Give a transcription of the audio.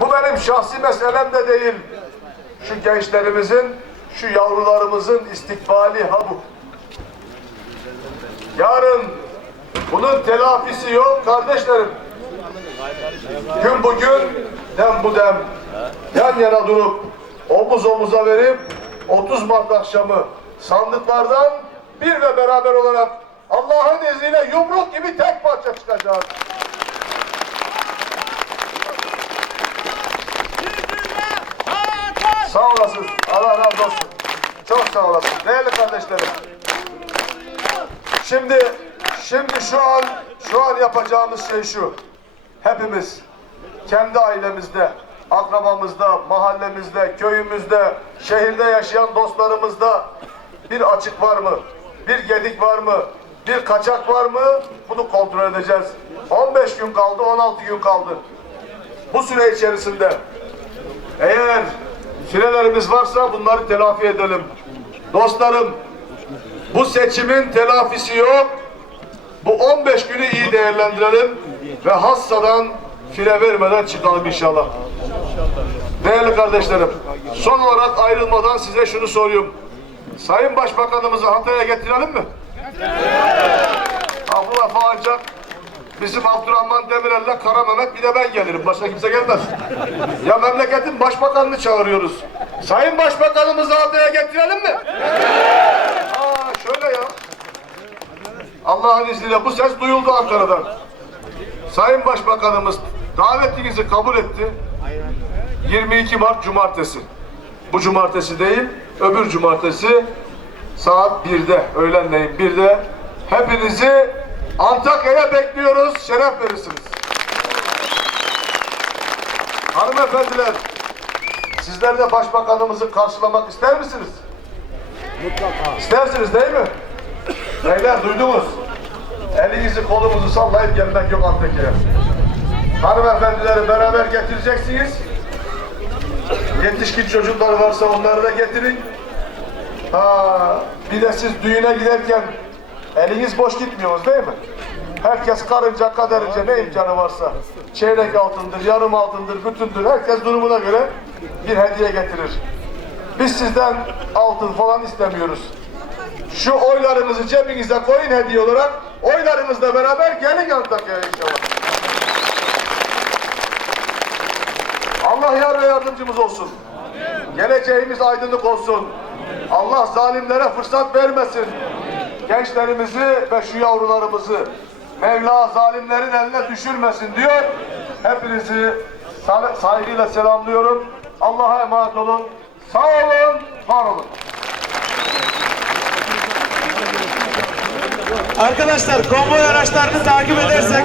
Bu benim şahsi meselem de değil. Şu gençlerimizin, şu yavrularımızın istikbali ha bu. Yarın bunun telafisi yok kardeşlerim. Gün bugün, dem bu dem. Yan yana durup omuz omuza verip 30 Mart akşamı sandıklardan bir ve beraber olarak Allah'ın izniyle yumruk gibi tek parça çıkacağız. Sağ olasın. Allah razı olsun. Çok sağ olasın. Değerli kardeşlerim. Şimdi şimdi şu an şu an yapacağımız şey şu. Hepimiz kendi ailemizde, akrabamızda, mahallemizde, köyümüzde, şehirde yaşayan dostlarımızda bir açık var mı? Bir gedik var mı? Bir kaçak var mı? Bunu kontrol edeceğiz. 15 gün kaldı, 16 gün kaldı. Bu süre içerisinde eğer filelerimiz varsa bunları telafi edelim. Dostlarım, bu seçimin telafisi yok. Bu 15 günü iyi değerlendirelim ve hassadan file vermeden çıkalım inşallah. Değerli kardeşlerim, son olarak ayrılmadan size şunu soruyorum. Sayın Başbakanımızı Hatay'a getirelim mi? Ha, bu ancak bizim Abdurrahman Demirel'le Kara Mehmet bir de ben gelirim. Başka kimse gelmez. Ya memleketin başbakanını çağırıyoruz. Sayın Başbakanımızı Hatay'a getirelim mi? Aa şöyle ya. Allah'ın izniyle bu ses duyuldu Ankara'dan. Sayın Başbakanımız davetinizi kabul etti. 22 Mart Cumartesi. Bu cumartesi değil, öbür cumartesi saat 1'de, öğlenleyin 1'de hepinizi Antakya'ya bekliyoruz. Şeref verirsiniz. Hanımefendiler, sizler de başbakanımızı karşılamak ister misiniz? Mutlaka. İstersiniz değil mi? Beyler duydunuz. Elinizi kolunuzu sallayıp gelmek yok Antakya'ya. Hanımefendileri beraber getireceksiniz. Yetişkin çocuklar varsa onları da getirin. Ha, bir de siz düğüne giderken eliniz boş gitmiyorsunuz değil mi? Herkes karınca kaderince ne imkanı varsa çeyrek altındır, yarım altındır, bütündür. Herkes durumuna göre bir hediye getirir. Biz sizden altın falan istemiyoruz. Şu oylarınızı cebinize koyun hediye olarak. Oylarınızla beraber gelin Antakya'ya inşallah. Allah yar ve yardımcımız olsun. Geleceğimiz aydınlık olsun. Allah zalimlere fırsat vermesin. Gençlerimizi ve şu yavrularımızı Mevla zalimlerin eline düşürmesin diyor. Hepinizi sa- saygıyla selamlıyorum. Allah'a emanet olun. Sağ olun, var olun. Arkadaşlar konvoy araçlarını takip edersek